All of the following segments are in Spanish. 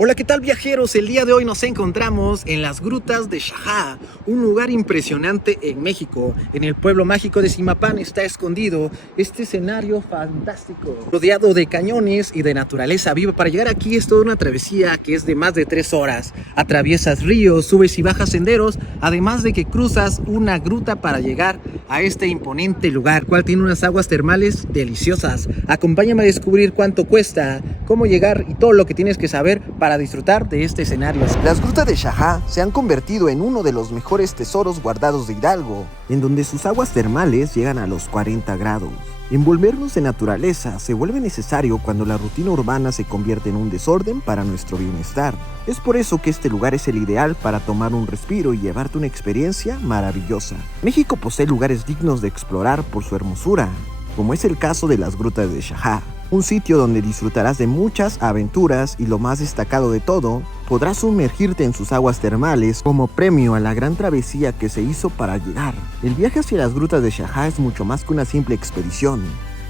Hola, ¿qué tal viajeros? El día de hoy nos encontramos en las grutas de Xajá, un lugar impresionante en México. En el pueblo mágico de Zimapán está escondido este escenario fantástico, rodeado de cañones y de naturaleza viva. Para llegar aquí es toda una travesía que es de más de 3 horas. Atraviesas ríos, subes y bajas senderos, además de que cruzas una gruta para llegar a este imponente lugar, cual tiene unas aguas termales deliciosas. Acompáñame a descubrir cuánto cuesta, cómo llegar y todo lo que tienes que saber para disfrutar de este escenario. Las grutas de Xajá se han convertido en uno de los mejores tesoros guardados de Hidalgo, en donde sus aguas termales llegan a los 40 grados. Envolvernos en naturaleza se vuelve necesario cuando la rutina urbana se convierte en un desorden para nuestro bienestar. Es por eso que este lugar es el ideal para tomar un respiro y llevarte una experiencia maravillosa. México posee lugares dignos de explorar por su hermosura, como es el caso de las grutas de Xajá. Un sitio donde disfrutarás de muchas aventuras y lo más destacado de todo, podrás sumergirte en sus aguas termales como premio a la gran travesía que se hizo para llegar. El viaje hacia las grutas de Xajá es mucho más que una simple expedición.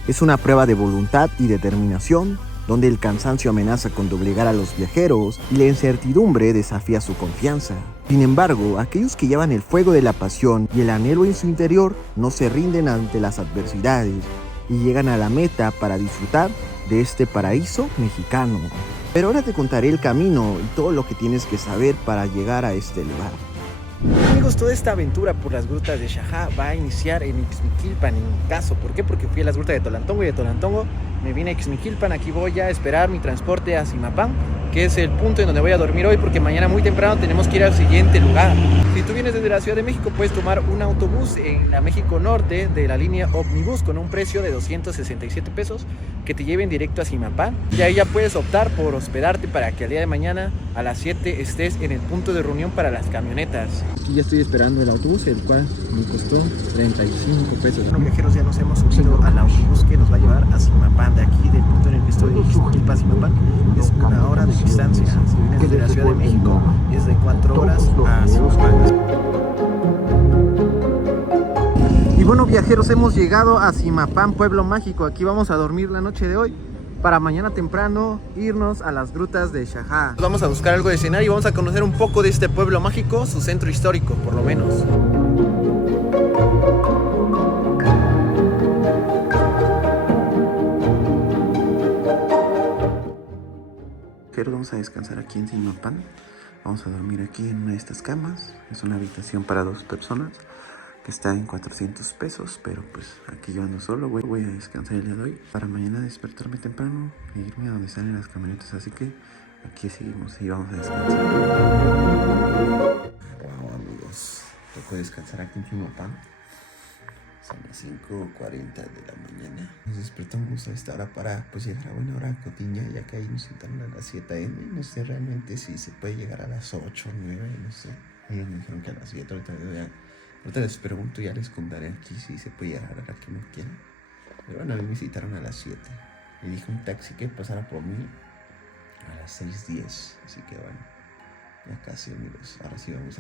Es una prueba de voluntad y determinación, donde el cansancio amenaza con doblegar a los viajeros y la incertidumbre desafía su confianza. Sin embargo, aquellos que llevan el fuego de la pasión y el anhelo en su interior no se rinden ante las adversidades y llegan a la meta para disfrutar de este paraíso mexicano. Pero ahora te contaré el camino y todo lo que tienes que saber para llegar a este lugar. Amigos, toda esta aventura por las grutas de Xajá va a iniciar en Ixmiquilpan, en mi caso. ¿Por qué? Porque fui a las grutas de Tolantongo y de Tolantongo me vine a Ixmiquilpan. Aquí voy a esperar mi transporte a Zimapán, que es el punto en donde voy a dormir hoy, porque mañana muy temprano tenemos que ir al siguiente lugar. Si tú vienes desde la Ciudad de México, puedes tomar un autobús en la México Norte de la línea Omnibus con un precio de 267 pesos que te lleven directo a Zimapán. Y ahí ya puedes optar por hospedarte para que al día de mañana a las 7 estés en el punto de reunión para las camionetas. Aquí ya estoy esperando el autobús, el cual me costó 35 pesos. Bueno, viajeros, ya nos hemos subido al autobús que nos va a llevar a Zimapán. De aquí, del punto en el que estoy, de Ixmiquilpan a Zimapán, es 1 hora de distancia. Si vienes desde la Ciudad de México, es de 4 horas a Zimapán. Y bueno, viajeros, hemos llegado a Zimapán, pueblo mágico. Aquí vamos a dormir la noche de hoy para mañana temprano irnos a las grutas de Xajá. Vamos a buscar algo de cenar y vamos a conocer un poco de este pueblo mágico, su centro histórico, por lo menos. Pero vamos a descansar aquí en Zimapán. Vamos a dormir aquí en una de estas camas. Es una habitación para 2 personas que está en 400 pesos, pero pues aquí yo ando solo. Voy a descansar el día de hoy para mañana despertarme temprano e irme a donde salen las camionetas. Así que aquí seguimos y vamos a descansar. Wow, amigos, tocó descansar aquí en Zimapán. Son las 5:40 de la mañana. Nos despertamos a esta hora para pues llegar a buena hora a Cotiña, ya que ahí nos citaron a las 7 AM. No sé realmente si se puede llegar a las 8 o 9, no sé. Ellos me dijeron que a las 7. Ahorita les pregunto, ya les contaré aquí si se puede llegar a la hora que no quieran. Pero bueno, a mí me citaron a las 7. Le dije a un taxi que pasara por mí a las 6:10. Así que bueno, ya casi, amigos. Ahora sí vamos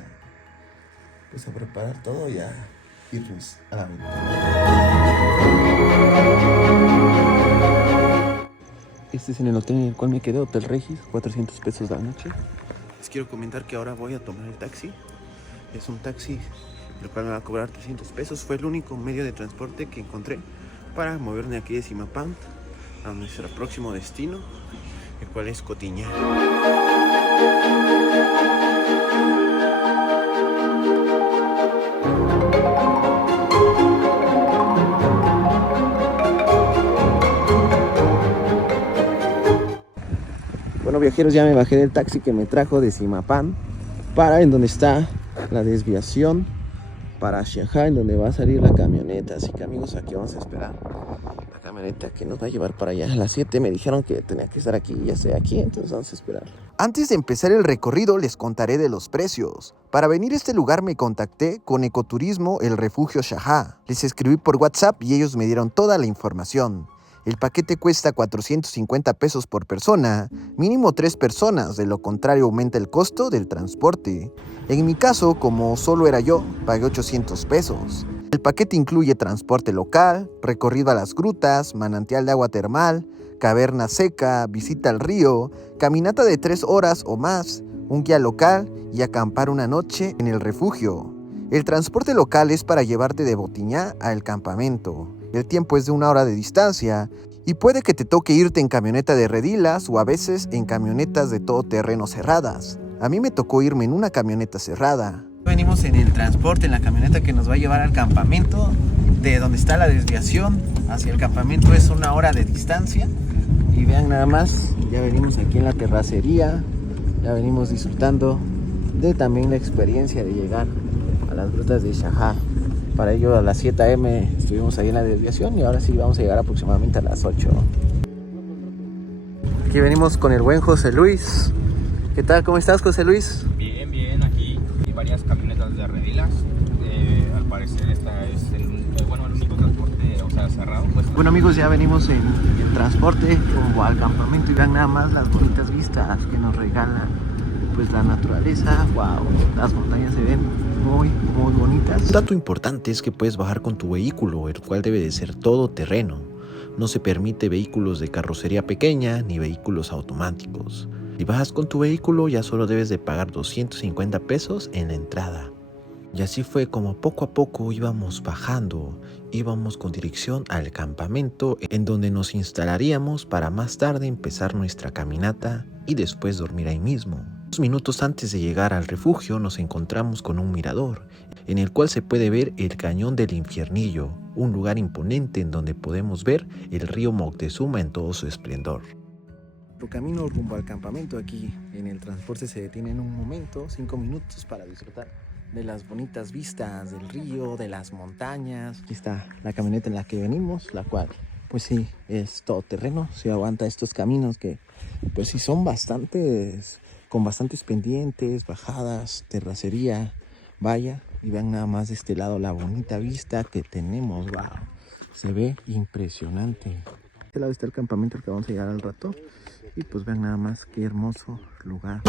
a preparar todo y a irnos a la aventura. Este es en el hotel en el cual me quedé, Hotel Regis, 400 pesos la noche. Les quiero comentar que ahora voy a tomar el taxi. Es un taxi el cual me va a cobrar 300 pesos. Fue el único medio de transporte que encontré para moverme aquí de Zimapán a nuestro próximo destino, el cual es Cotiña. Bueno, viajeros, ya me bajé del taxi que me trajo de Zimapán para en donde está la desviación para Xajá, en donde va a salir la camioneta. Así que, amigos, aquí vamos a esperar la camioneta que nos va a llevar para allá. A las 7 me dijeron que tenía que estar aquí y ya estoy aquí, entonces vamos a esperar. Antes de empezar el recorrido les contaré de los precios. Para venir a este lugar me contacté con Ecoturismo El Refugio Xajá. Les escribí por WhatsApp y ellos me dieron toda la información. El paquete cuesta 450 pesos por persona, mínimo 3 personas, de lo contrario aumenta el costo del transporte. En mi caso, como solo era yo, pagué 800 pesos. El paquete incluye transporte local, recorrido a las grutas, manantial de agua termal, caverna seca, visita al río, Caminata de 3 horas o más, un guía local y acampar una noche en el refugio. El transporte local es para llevarte de Botiñá al campamento. El tiempo es de 1 hora de distancia y puede que te toque irte en camioneta de redilas o a veces en camionetas de todoterreno cerradas. A mí me tocó irme en una camioneta cerrada. Venimos en el transporte, en la camioneta que nos va a llevar al campamento. De donde está la desviación hacia el campamento es 1 hora de distancia. Y vean nada más, ya venimos aquí en la terracería. Ya venimos disfrutando de también la experiencia de llegar a las grutas de Xajá. Para ello a las 7 a.m. estuvimos ahí en la desviación y ahora sí vamos a llegar aproximadamente a las 8. Aquí venimos con el buen José Luis. ¿Qué tal? ¿Cómo estás, José Luis? Bien, bien, aquí hay varias camionetas de redilas. Al parecer esta es el único transporte, o sea, cerrado. Pues. Bueno amigos, ya venimos en el transporte como al campamento y vean nada más las bonitas vistas que nos regala pues la naturaleza. Wow, las montañas se ven muy bonitas. Un dato importante es que puedes bajar con tu vehículo, el cual debe de ser todoterreno. No se permite vehículos de carrocería pequeña ni vehículos automáticos. Si bajas con tu vehículo ya solo debes de pagar 250 pesos en la entrada. Y así fue como poco a poco íbamos bajando, íbamos con dirección al campamento en donde nos instalaríamos para más tarde empezar nuestra caminata y después dormir ahí mismo. 2 minutos antes de llegar al refugio nos encontramos con un mirador, en el cual se puede ver el Cañón del Infiernillo, un lugar imponente en donde podemos ver el río Moctezuma en todo su esplendor. Nuestro camino rumbo al campamento aquí en el transporte se detiene en un momento, 5 minutos para disfrutar de las bonitas vistas del río, de las montañas. Aquí está la camioneta en la que venimos, la cual pues sí es todoterreno, sí aguanta estos caminos que pues sí son con bastantes pendientes, bajadas, terracería, vaya, y vean nada más de este lado la bonita vista que tenemos. Wow, se ve impresionante. De este lado está el campamento al que vamos a llegar al rato. Y pues vean nada más qué hermoso lugar.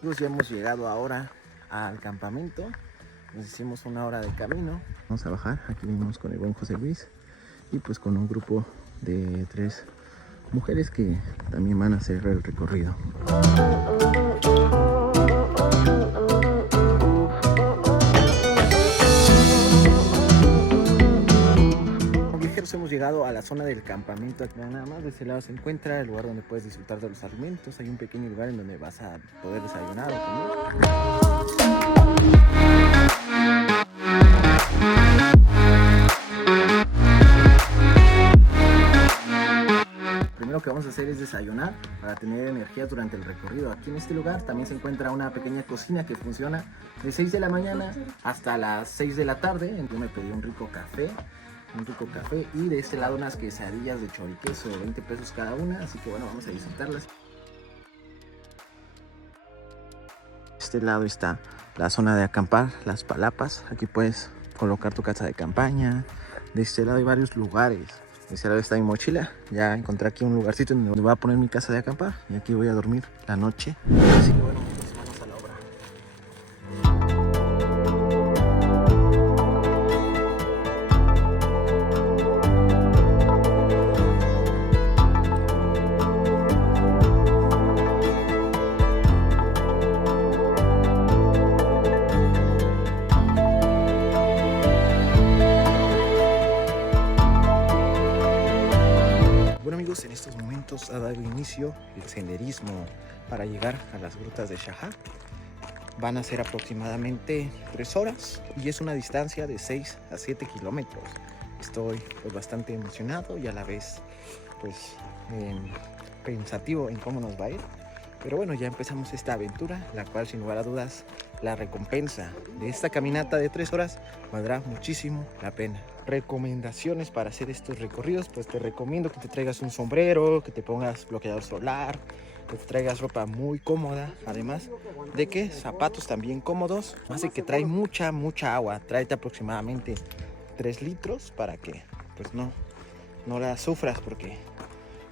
Pues ya hemos llegado ahora al campamento. Nos hicimos 1 hora de camino. Vamos a bajar. Aquí venimos con el buen José Luis. Y pues con un grupo de 3 mujeres que también van a hacer el recorrido. Hemos llegado a la zona del campamento. Aquí nada más de este lado se encuentra el lugar donde puedes disfrutar de los alimentos. Hay un pequeño lugar en donde vas a poder desayunar o comer. Primero que vamos a hacer es desayunar para tener energía durante el recorrido. Aquí en este lugar también se encuentra una pequeña cocina que funciona de 6 de la mañana hasta las 6 de la tarde. Yo me pedí un rico café y de este lado unas quesadillas de choriqueso, 20 pesos cada una, así que bueno, vamos a disfrutarlas. De este lado está la zona de acampar, las palapas. Aquí puedes colocar tu casa de campaña. De este lado hay varios lugares. De este lado está mi mochila. Ya encontré aquí un lugarcito en donde voy a poner mi casa de acampar y aquí voy a dormir la noche. Así que bueno, pues vamos a la obra. En estos momentos ha dado inicio el senderismo para llegar a las grutas de Xajá. Van a ser aproximadamente 3 horas y es una distancia de 6 a 7 kilómetros. Estoy pues bastante emocionado y a la vez pues pensativo en cómo nos va a ir. Pero bueno, ya empezamos esta aventura, la cual sin lugar a dudas la recompensa de esta caminata de 3 horas valdrá muchísimo la pena. Recomendaciones para hacer estos recorridos, pues te recomiendo que te traigas un sombrero, que te pongas bloqueador solar, que te traigas ropa muy cómoda, además de que zapatos también cómodos. Así que trae mucha agua, tráete aproximadamente 3 litros para que pues no la sufras, porque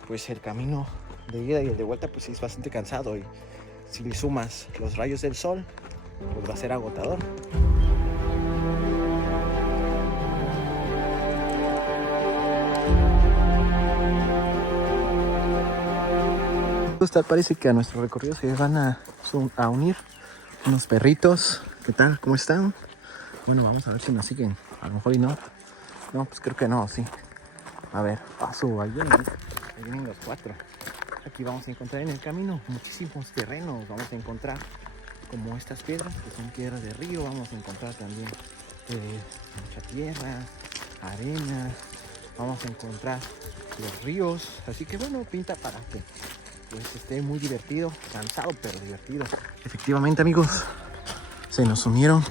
pues el camino de ida y el de vuelta pues es bastante cansado y si le sumas los rayos del sol pues va a ser agotador. Tal parece que a nuestro recorrido se van a unir unos perritos. ¿Qué tal? ¿Cómo están? Bueno, vamos a ver si nos siguen. A lo mejor y no. No, pues creo que no, sí. A ver, paso, ahí vienen los 4. Aquí vamos a encontrar en el camino muchísimos terrenos. Vamos a encontrar como estas piedras, que son piedras de río. Vamos a encontrar también mucha tierra, arena. Vamos a encontrar los ríos. Así que bueno, pinta para que pues esté muy divertido, cansado pero divertido. Efectivamente, amigos, se nos unieron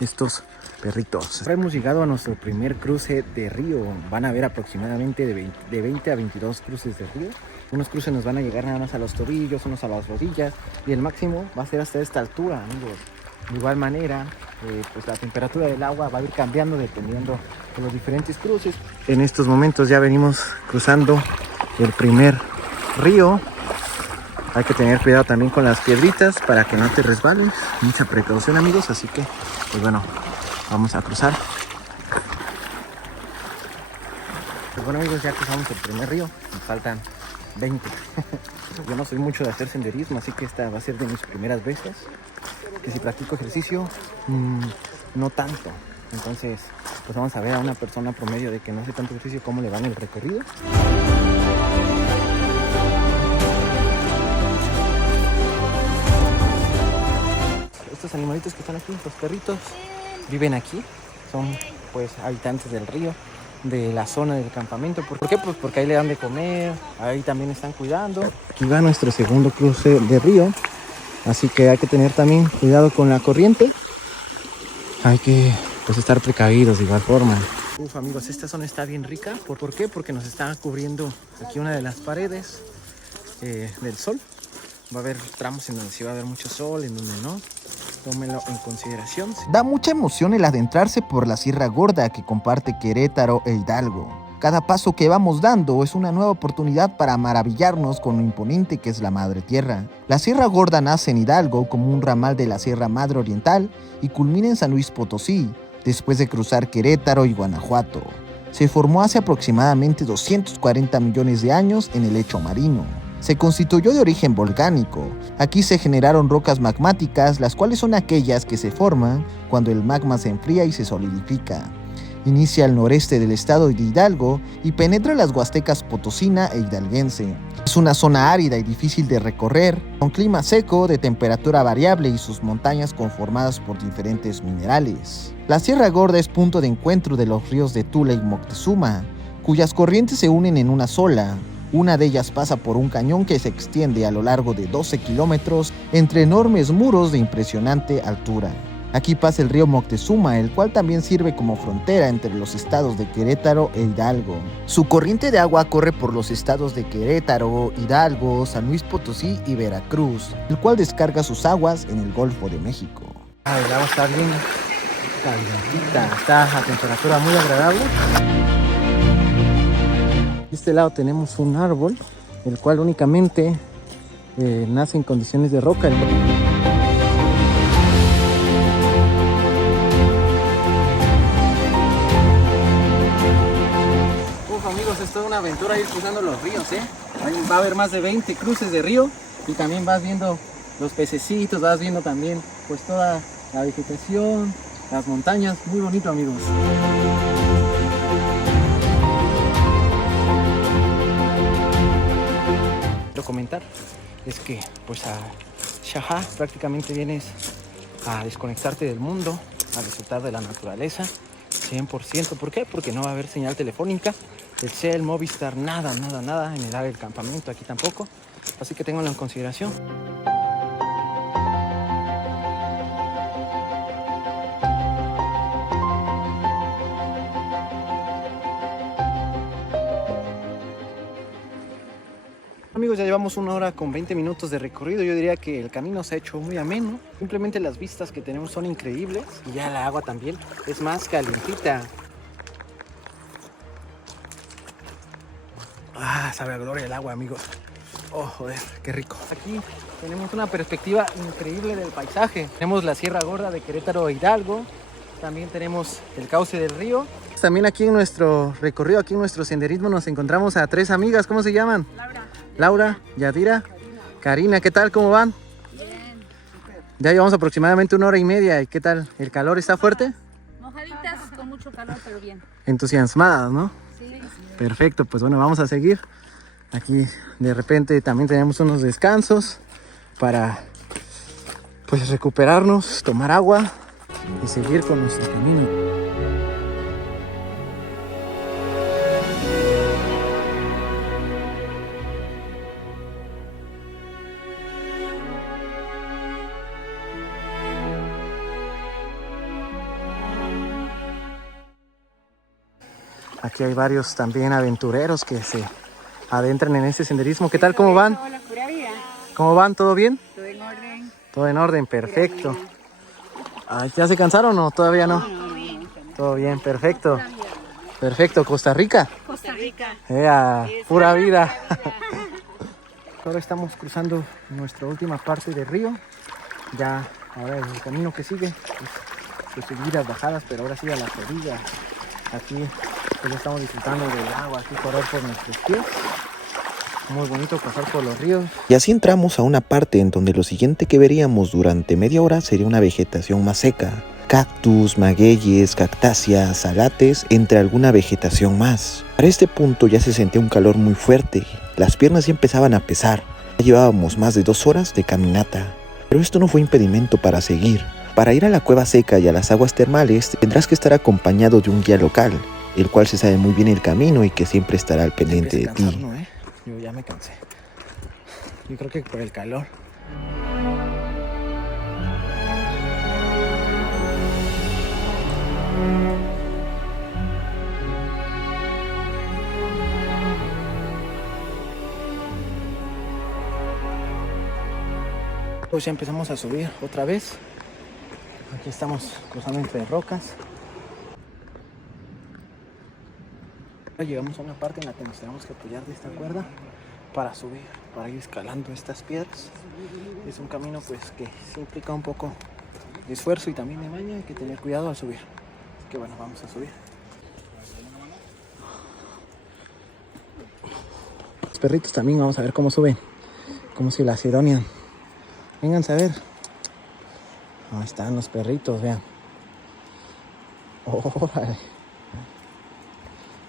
estos perritos. Ahora hemos llegado a nuestro primer cruce de río. Van a haber aproximadamente de 20 a 22 cruces de río. Unos cruces nos van a llegar nada más a los tobillos, unos a las rodillas, y el máximo va a ser hasta esta altura, amigos. De igual manera, pues la temperatura del agua va a ir cambiando dependiendo de los diferentes cruces. En estos momentos ya venimos cruzando el primer río. Hay que tener cuidado también con las piedritas para que no te resbalen. Mucha precaución, amigos. Así que, pues bueno, vamos a cruzar. Pues bueno, amigos, ya cruzamos el primer río. Nos faltan 20. Yo no soy mucho de hacer senderismo, así que esta va a ser de mis primeras veces. Que si practico ejercicio, no tanto. Entonces, pues vamos a ver a una persona promedio de que no hace tanto ejercicio cómo le va en el recorrido. Estos animalitos que están aquí, los perritos, viven aquí. Son pues habitantes del río, de la zona del campamento. ¿Por qué? Pues porque ahí le dan de comer, ahí también están cuidando. Aquí va nuestro segundo cruce de río, así que hay que tener también cuidado con la corriente. Hay que pues estar precavidos de igual forma. Amigos, esta zona está bien rica. ¿Por qué? Porque nos está cubriendo aquí una de las paredes del sol. Va a haber tramos en donde sí va a haber mucho sol, en donde no. Tómenlo en consideración. Da mucha emoción el adentrarse por la Sierra Gorda que comparte Querétaro e Hidalgo. Cada paso que vamos dando es una nueva oportunidad para maravillarnos con lo imponente que es la Madre Tierra. La Sierra Gorda nace en Hidalgo como un ramal de la Sierra Madre Oriental y culmina en San Luis Potosí, después de cruzar Querétaro y Guanajuato. Se formó hace aproximadamente 240 millones de años en el lecho marino. Se constituyó de origen volcánico. Aquí se generaron rocas magmáticas, las cuales son aquellas que se forman cuando el magma se enfría y se solidifica. Inicia al noreste del estado de Hidalgo y penetra las huastecas potosina e hidalguense. Es una zona árida y difícil de recorrer, con clima seco, de temperatura variable y sus montañas conformadas por diferentes minerales. La Sierra Gorda es punto de encuentro de los ríos de Tula y Moctezuma, cuyas corrientes se unen en una sola. Una de ellas pasa por un cañón que se extiende a lo largo de 12 kilómetros entre enormes muros de impresionante altura. Aquí pasa el río Moctezuma, el cual también sirve como frontera entre los estados de Querétaro e Hidalgo. Su corriente de agua corre por los estados de Querétaro, Hidalgo, San Luis Potosí y Veracruz, el cual descarga sus aguas en el Golfo de México. El agua está bien calientita, está a temperatura muy agradable. De este lado tenemos un árbol, el cual únicamente nace en condiciones de roca. Amigos, es toda una aventura ir cruzando los ríos, va a haber más de 20 cruces de río y también vas viendo los pececitos, vas viendo también pues toda la vegetación, las montañas, muy bonito, amigos. Comentar es que pues a Xajá prácticamente vienes a desconectarte del mundo, a disfrutar de la naturaleza 100%. ¿Por qué? Porque no va a haber señal telefónica, Telcel, Movistar, nada en el área del campamento, aquí tampoco, así que ténganlo en consideración. Amigos, ya llevamos 1 hora con 20 minutos de recorrido. Yo diría que el camino se ha hecho muy ameno. Simplemente las vistas que tenemos son increíbles. Y ya la agua también es más calientita. Sabe a gloria el agua, amigos. Oh, joder, qué rico. Aquí tenemos una perspectiva increíble del paisaje. Tenemos la Sierra Gorda de Querétaro e Hidalgo. También tenemos el cauce del río. También aquí en nuestro recorrido, aquí en nuestro senderismo, nos encontramos a 3 amigas. ¿Cómo se llaman? Laura, Yadira Karina, ¿qué tal? ¿Cómo van? Bien. Ya llevamos aproximadamente 1 hora y media. ¿Y qué tal? ¿El calor está fuerte? Mojaditas con mucho calor, pero bien. Entusiasmadas, ¿no? Sí. Perfecto, pues bueno, vamos a seguir. Aquí de repente también tenemos unos descansos para pues recuperarnos, tomar agua y seguir con nuestro camino. Aquí hay varios también aventureros que se adentran en este senderismo. ¿Qué tal? ¿Cómo van? Hola, pura vida. ¿Cómo van? ¿Todo bien? Todo en orden. Todo en orden, perfecto. Ay, ¿ya se cansaron o todavía no? Todo bien, perfecto. Perfecto, Costa Rica. Costa Rica. Pura vida. Ahora estamos cruzando nuestra última parte del río. Ya, ahora el camino que sigue es de subidas, bajadas, pero ahora sí a la orilla. Aquí pues ya estamos disfrutando del agua, aquí correr por nuestros pies. Muy bonito pasar por los ríos. Y así entramos a una parte en donde lo siguiente que veríamos durante media hora sería una vegetación más seca. Cactus, magueyes, cactáceas, agates, entre alguna vegetación más. Para este punto ya se sentía un calor muy fuerte. Las piernas ya empezaban a pesar. Ya llevábamos más de 2 horas de caminata. Pero esto no fue impedimento para seguir. Para ir a la cueva seca y a las aguas termales tendrás que estar acompañado de un guía local, el cual se sabe muy bien el camino y que siempre estará al pendiente de ti. Yo ya me cansé. Yo creo que por el calor. Pues ya empezamos a subir otra vez. Aquí estamos cruzando entre rocas. Ahora llegamos a una parte en la que nos tenemos que apoyar de esta cuerda para subir, para ir escalando estas piedras. Es un camino pues que sí implica un poco de esfuerzo y también de maña. Hay que tener cuidado al subir. Así que bueno, vamos a subir. Los perritos también, vamos a ver cómo suben, como si la sidonian. Vénganse a ver. Ahí están los perritos, vean. Órale.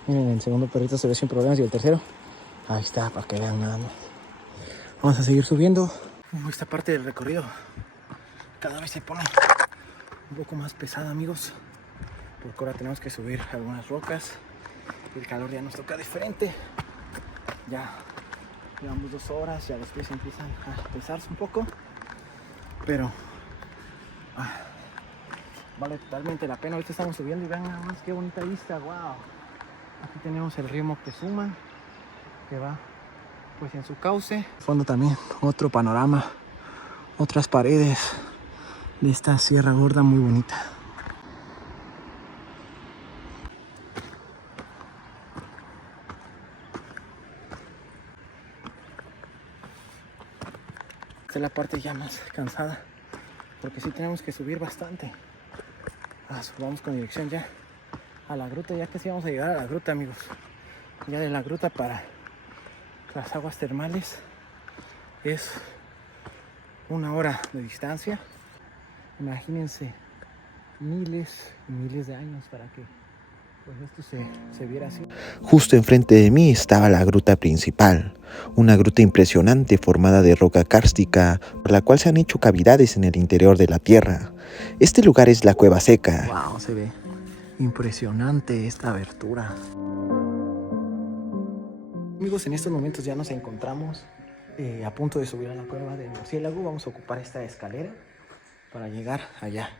Miren, el segundo perrito se ve sin problemas y el tercero, ahí está, para que vean nada más. Vamos a seguir subiendo. Esta parte del recorrido cada vez se pone un poco más pesada, amigos, porque ahora tenemos que subir algunas rocas. El calor ya nos toca de frente. Ya llevamos 2 horas, ya los pies empiezan a pesarse un poco, pero vale totalmente la pena. Ahorita estamos subiendo y vean nada más qué bonita vista. Wow. Aquí tenemos el río Moctezuma que va pues en su cauce. Fondo también otro panorama, otras paredes de esta Sierra Gorda muy bonita. Esta es la parte ya más cansada, porque sí tenemos que subir bastante. Vamos con dirección ya a la gruta, ya que sí vamos a llegar a la gruta, amigos. Ya de la gruta para las aguas termales es 1 hora de distancia. Imagínense miles y miles de años para que pues esto se viera así. Justo enfrente de mí estaba la gruta principal, una gruta impresionante formada de roca kárstica por la cual se han hecho cavidades en el interior de la tierra. Este lugar es la Cueva Seca. Wow, se ve impresionante esta abertura. Amigos, en estos momentos ya nos encontramos a punto de subir a la cueva del murciélago. Vamos a ocupar esta escalera para llegar allá.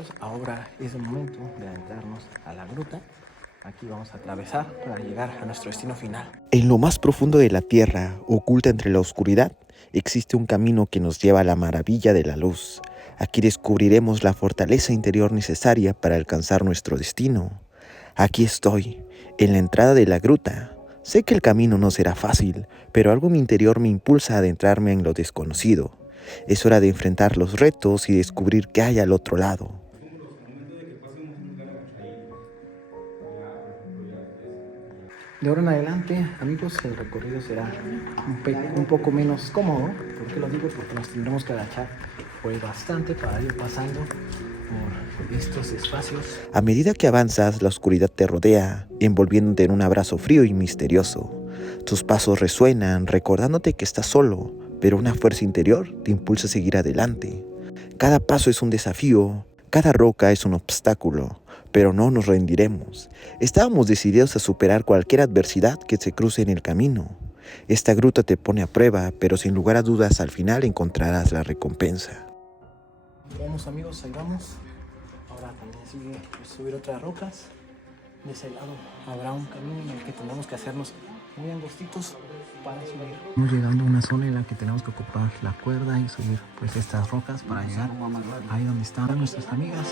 amigos, ahora es el momento de adentrarnos a la gruta. Aquí vamos a atravesar para llegar a nuestro destino final. En lo más profundo de la tierra, oculta entre la oscuridad, existe un camino que nos lleva a la maravilla de la luz. Aquí descubriremos la fortaleza interior necesaria para alcanzar nuestro destino. Aquí estoy, en la entrada de la gruta. Sé que el camino no será fácil, pero algo en mi interior me impulsa a adentrarme en lo desconocido. Es hora de enfrentar los retos y descubrir qué hay al otro lado. De ahora en adelante, amigos, el recorrido será un poco menos cómodo. ¿Por qué lo digo? Porque nos tendremos que agachar bastante para ir pasando por estos espacios. A medida que avanzas, la oscuridad te rodea, envolviéndote en un abrazo frío y misterioso. Tus pasos resuenan, recordándote que estás solo, pero una fuerza interior te impulsa a seguir adelante. Cada paso es un desafío, cada roca es un obstáculo, pero no nos rendiremos. Estábamos decididos a superar cualquier adversidad que se cruce en el camino. Esta gruta te pone a prueba, pero sin lugar a dudas al final encontrarás la recompensa. Vamos amigos, ahí vamos. Ahora también sigue subir otras rocas. De ese lado habrá un camino en el que tenemos que hacernos muy angostitos para subir. Estamos llegando a una zona en la que tenemos que ocupar la cuerda y subir pues estas rocas para llegar ahí donde están nuestras amigas.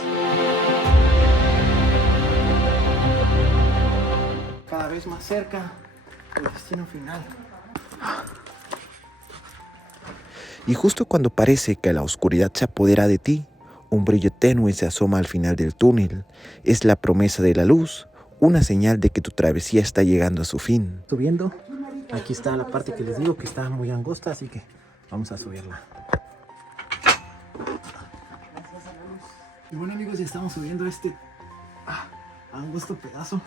Cada vez más cerca del destino final. Y justo cuando parece que la oscuridad se apodera de ti, un brillo tenue se asoma al final del túnel. Es la promesa de la luz, una señal de que tu travesía está llegando a su fin. Subiendo, aquí está la parte que les digo que está muy angosta, así que vamos a subirla. Y bueno amigos, ya estamos subiendo este angosto pedazo.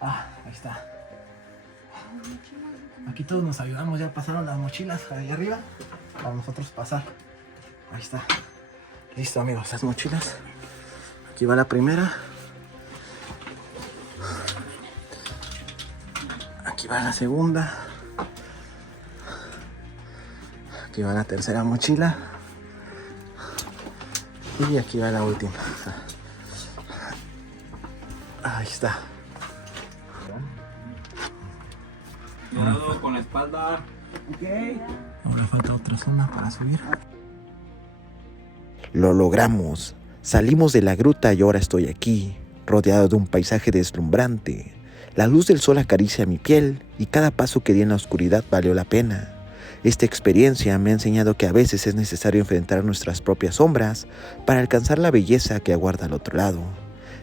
Ahí está. Aquí todos nos ayudamos, ya pasaron las mochilas ahí arriba para nosotros pasar. Ahí está. Listo amigos, las mochilas. Aquí va la primera. Aquí va la segunda. Aquí va la tercera mochila. Y aquí va la última. Ahí está. Cuidado con la espalda. Ahora falta otra zona para subir. Lo logramos. Salimos de la gruta y ahora estoy aquí, rodeado de un paisaje deslumbrante. La luz del sol acaricia mi piel y cada paso que di en la oscuridad valió la pena. Esta experiencia me ha enseñado que a veces es necesario enfrentar nuestras propias sombras para alcanzar la belleza que aguarda al otro lado.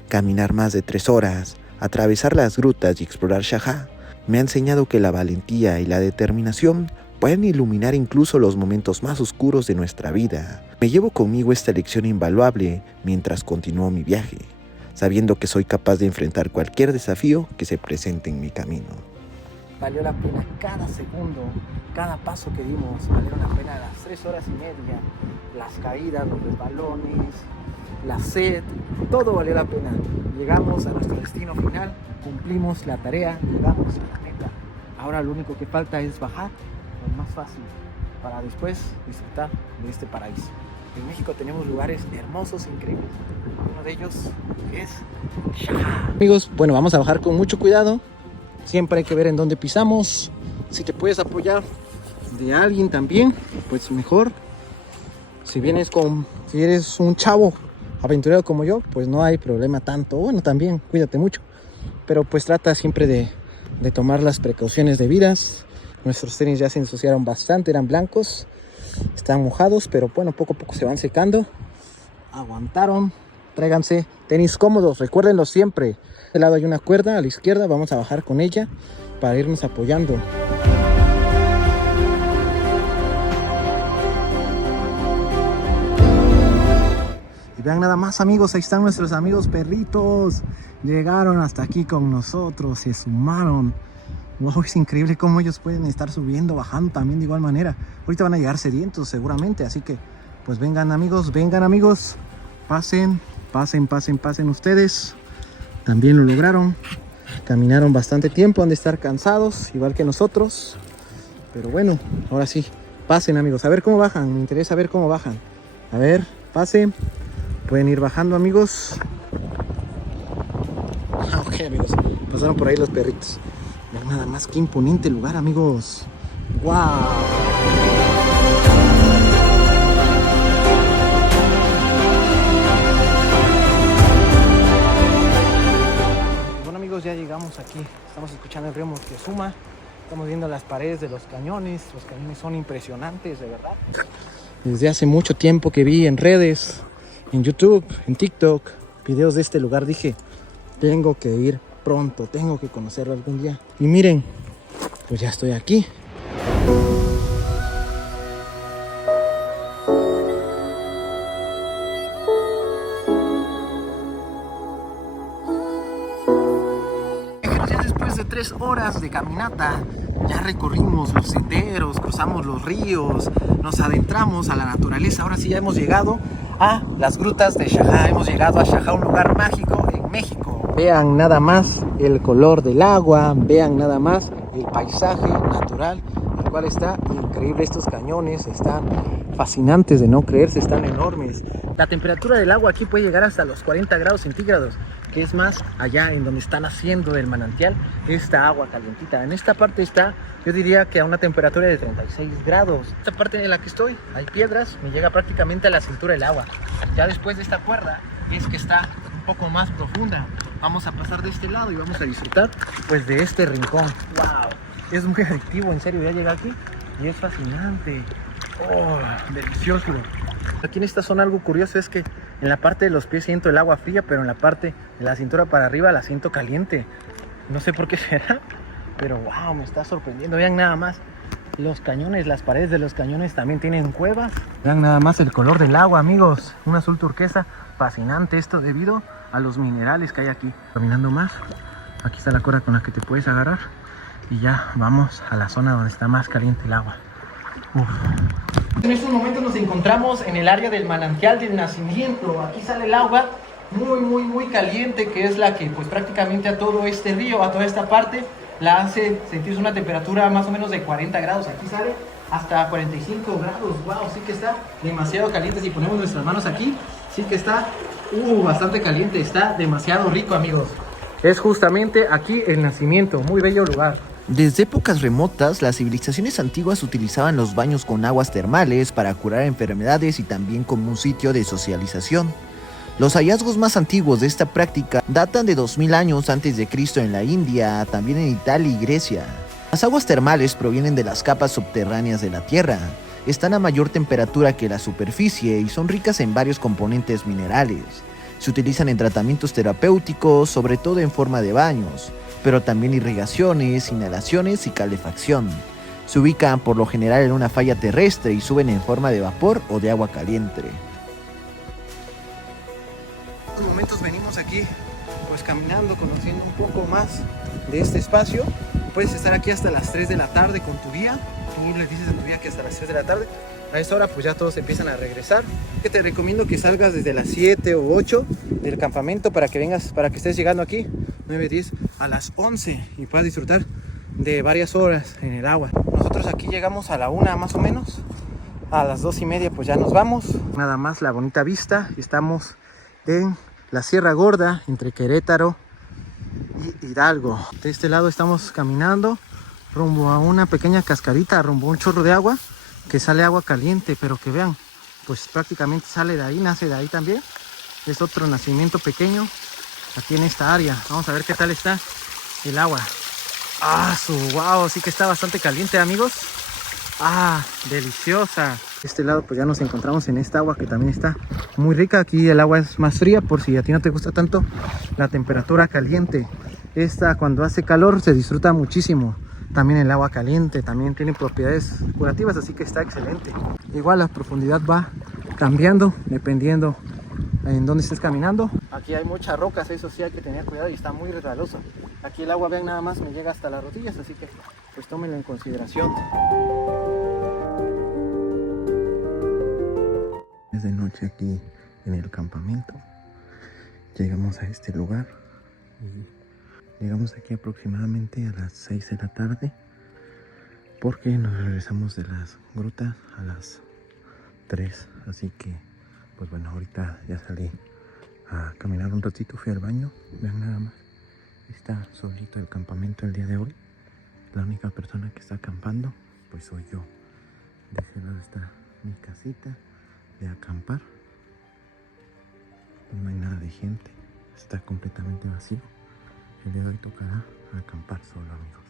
Caminar más de 3 horas, atravesar las grutas y explorar Shahá me ha enseñado que la valentía y la determinación pueden iluminar incluso los momentos más oscuros de nuestra vida. Me llevo conmigo esta lección invaluable mientras continúo mi viaje, sabiendo que soy capaz de enfrentar cualquier desafío que se presente en mi camino. Valió la pena cada segundo, cada paso que dimos, valieron la pena las 3 horas y media, las caídas, los resbalones, la sed, todo valió la pena. Llegamos a nuestro destino final, cumplimos la tarea, llegamos a la meta. Ahora lo único que falta es bajar lo más fácil para después disfrutar de este paraíso. En México tenemos lugares hermosos, increíbles. Uno de ellos es Shahá. Amigos, bueno, vamos a bajar con mucho cuidado. Siempre hay que ver en dónde pisamos. Si te puedes apoyar de alguien también, pues mejor. Si eres un chavo aventurero como yo, pues no hay problema tanto. Bueno, también cuídate mucho. Pero pues trata siempre de tomar las precauciones debidas. Nuestros tenis ya se ensuciaron bastante, eran blancos. Están mojados, pero bueno, poco a poco se van secando. Aguantaron. Tráiganse tenis cómodos, recuérdenlo siempre. De este lado hay una cuerda, a la izquierda vamos a bajar con ella para irnos apoyando. Y vean nada más amigos, ahí están nuestros amigos perritos. Llegaron hasta aquí con nosotros, se sumaron. Wow, es increíble cómo ellos pueden estar subiendo, bajando también de igual manera. Ahorita van a llegar sedientos seguramente, así que pues vengan amigos, pasen. Pasen ustedes. También lo lograron. Caminaron bastante tiempo, han de estar cansados, igual que nosotros. Pero bueno, ahora sí, pasen amigos. A ver cómo bajan, me interesa ver cómo bajan. A ver, pasen. Pueden ir bajando, amigos. Ok, amigos, pasaron por ahí los perritos. Vean nada más qué imponente lugar, amigos. ¡Wow! Ya llegamos aquí, estamos escuchando el río Moctezuma, estamos viendo las paredes de los cañones son impresionantes, de verdad. Desde hace mucho tiempo que vi en redes, en YouTube, en TikTok, videos de este lugar, dije, tengo que ir pronto, tengo que conocerlo algún día. Y miren, pues ya estoy aquí. Después de 3 horas de caminata, ya recorrimos los senderos, cruzamos los ríos, nos adentramos a la naturaleza. Ahora sí ya hemos llegado a las grutas de Xajá, hemos llegado a Xajá, un lugar mágico en México. Vean nada más el color del agua, vean nada más el paisaje natural, el cual está increíble. Estos cañones están fascinantes de no creerse, están enormes. La temperatura del agua aquí puede llegar hasta los 40 grados centígrados, que es más allá en donde están haciendo del manantial esta agua calientita. En esta parte está, yo diría que a una temperatura de 36 grados. Esta parte en la que estoy, hay piedras, me llega prácticamente a la cintura el agua. Ya después de esta cuerda es que está un poco más profunda. Vamos a pasar de este lado y vamos a disfrutar pues de este rincón. ¡Wow! Es muy adictivo, en serio, ya llegué aquí y es fascinante. ¡Oh! Delicioso. Aquí en esta zona algo curioso es que en la parte de los pies siento el agua fría, pero en la parte de la cintura para arriba la siento caliente. No sé por qué será, pero wow, me está sorprendiendo. Vean nada más los cañones, las paredes de los cañones también tienen cuevas. Vean nada más el color del agua, amigos. Un azul turquesa fascinante, esto debido a los minerales que hay aquí. Caminando más, aquí está la cuerda con la que te puedes agarrar y ya vamos a la zona donde está más caliente el agua. Uf. En estos momentos nos encontramos en el área del manantial del nacimiento. Aquí sale el agua muy caliente, que es la que pues prácticamente a todo este río, a toda esta parte, la hace sentirse una temperatura más o menos de 40 grados. Aquí sale hasta 45 grados. Wow, sí que está demasiado caliente. Si ponemos nuestras manos aquí, sí que está bastante caliente. Está demasiado rico, amigos. Es justamente aquí el nacimiento, muy bello lugar. Desde épocas remotas, las civilizaciones antiguas utilizaban los baños con aguas termales para curar enfermedades y también como un sitio de socialización. Los hallazgos más antiguos de esta práctica datan de 2000 años antes de Cristo en la India, también en Italia y Grecia. Las aguas termales provienen de las capas subterráneas de la Tierra. Están a mayor temperatura que la superficie y son ricas en varios componentes minerales. Se utilizan en tratamientos terapéuticos, sobre todo en forma de baños, pero también irrigaciones, inhalaciones y calefacción. Se ubican por lo general en una falla terrestre y suben en forma de vapor o de agua caliente. En estos momentos venimos aquí pues caminando, conociendo un poco más de este espacio. Puedes estar aquí hasta las 3 de la tarde con tu guía. Tú le dices a tu guía que hasta las 3 de la tarde. A esa hora pues ya todos empiezan a regresar. Que te recomiendo que salgas desde las 7 o 8 del campamento para que vengas, para que estés llegando aquí 9, 10 a las 11 y puedas disfrutar de varias horas en el agua. Nosotros aquí llegamos a la 1 más o menos. A las 2:30 pues ya nos vamos. Nada más la bonita vista. Estamos en la Sierra Gorda entre Querétaro y Hidalgo. De este lado estamos caminando rumbo a una pequeña cascadita, rumbo a un chorro de agua que sale agua caliente, pero que vean, pues prácticamente sale de ahí, nace de ahí también. Es otro nacimiento pequeño aquí en esta área. Vamos a ver qué tal está el agua. Wow, sí que está bastante caliente, amigos. Deliciosa. De este lado pues ya nos encontramos en esta agua que también está muy rica. Aquí el agua es más fría por si a ti no te gusta tanto la temperatura caliente. Esta cuando hace calor se disfruta muchísimo. También el agua caliente también tiene propiedades curativas, así que está excelente. Igual la profundidad va cambiando dependiendo en dónde estés caminando. Aquí hay muchas rocas, eso sí hay que tener cuidado y está muy resbaloso. Aquí el agua, vean, nada más me llega hasta las rodillas, así que pues tómenlo en consideración. Es de noche aquí en el campamento. Llegamos a este lugar y llegamos aquí aproximadamente a las 6 de la tarde porque nos regresamos de las grutas a las 3, así que Pues bueno, ahorita ya salí a caminar un ratito, fui al baño. Vean nada más, está solito el campamento el día de hoy. La única persona que está acampando pues soy yo. De ese lado está mi casita de acampar. No hay nada de gente, está completamente vacío. El día de hoy tocará acampar solo, amigos.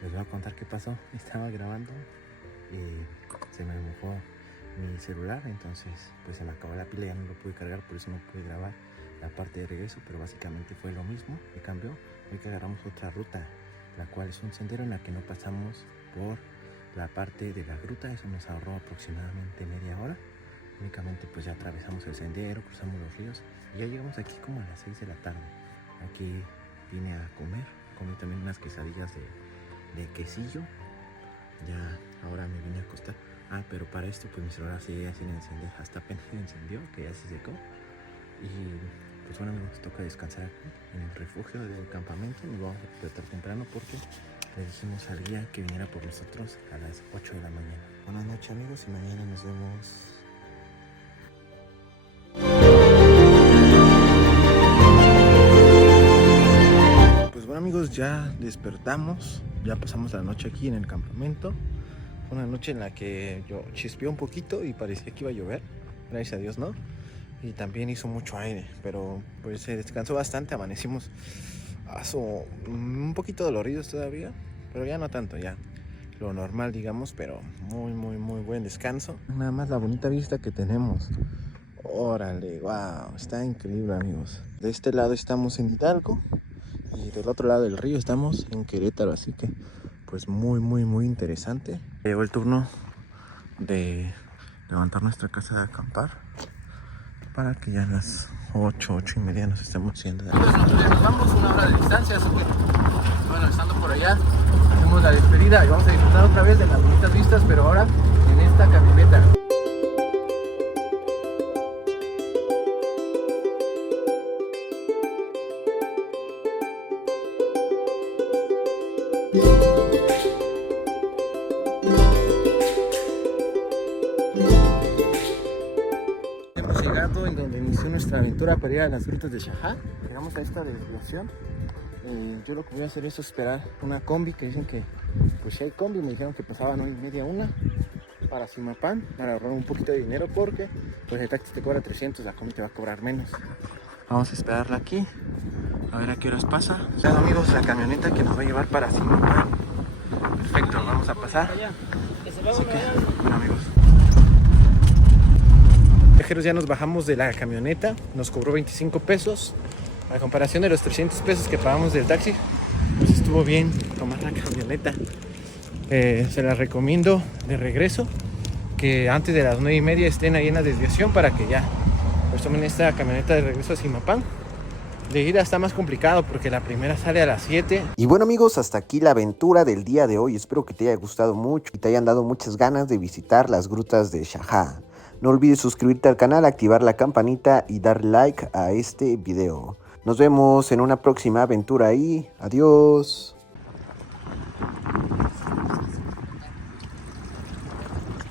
Les voy a contar qué pasó. Estaba grabando y se me mojó mi celular, entonces pues se me acabó la pila, ya no lo pude cargar, por eso no pude grabar la parte de regreso, pero básicamente fue lo mismo. Me cambió, hoy que agarramos otra ruta, la cual es un sendero en la que no pasamos por la parte de la gruta. Eso nos ahorró aproximadamente media hora. Únicamente pues ya atravesamos el sendero, cruzamos los ríos y ya llegamos aquí como a las 6 de la tarde. Aquí vine a comer, comí también unas quesadillas de quesillo. Ya ahora me vine a acostar. Pero para esto pues mi celular sigue sin encender, hasta apenas se encendió, que ya se secó. Y pues bueno, nos toca descansar aquí en el refugio del campamento. Nos vamos a despertar temprano porque le dijimos al guía que viniera por nosotros a las 8 de la mañana. Buenas noches, amigos, y mañana nos vemos. Pues bueno, amigos, ya despertamos, ya pasamos la noche aquí en el campamento. Fue una noche en la que yo chispeó un poquito y parecía que iba a llover, gracias a Dios no. Y también hizo mucho aire, pero pues se descansó bastante. Amanecimos un poquito doloridos todavía, pero ya no tanto, ya lo normal, digamos, pero muy buen descanso. Nada más la bonita vista que tenemos. Órale, wow, está increíble, amigos. De este lado estamos en Hidalgo y del otro lado del río estamos en Querétaro, así que pues muy interesante. Llegó el turno de levantar nuestra casa de acampar para que ya a las 8:30 nos estemos yendo. Nos vamos una hora de distancia, así que bueno, estando por allá, hacemos la despedida y vamos a disfrutar otra vez de las bonitas vistas, pero ahora en esta camioneta. Hemos llegado en donde inició nuestra aventura para ir a las grutas de Xajá. Llegamos a esta desviación. Yo lo que voy a hacer es esperar una combi, que dicen que pues si hay combi, me dijeron que pasaban 9:30 una para Zimapán, para ahorrar un poquito de dinero, porque pues el taxi te cobra 300, la combi te va a cobrar menos. Vamos a esperarla aquí, a ver a qué horas pasa. Ya, amigos, la camioneta que nos va a llevar para Zimapán. Perfecto, vamos a pasar. Así que, bueno, amigos, viajeros, ya nos bajamos de la camioneta, nos cobró 25 pesos. A comparación de los 300 pesos que pagamos del taxi, pues estuvo bien tomar la camioneta. Se la recomiendo de regreso, que antes de las 9:30 estén ahí en la desviación para que ya pues tomen esta camioneta de regreso a Zimapán. De ida está más complicado porque la primera sale a las 7. Y bueno, amigos, hasta aquí la aventura del día de hoy. Espero que te haya gustado mucho y te hayan dado muchas ganas de visitar las grutas de Xajá. No olvides suscribirte al canal, activar la campanita y dar like a este video. Nos vemos en una próxima aventura y adiós.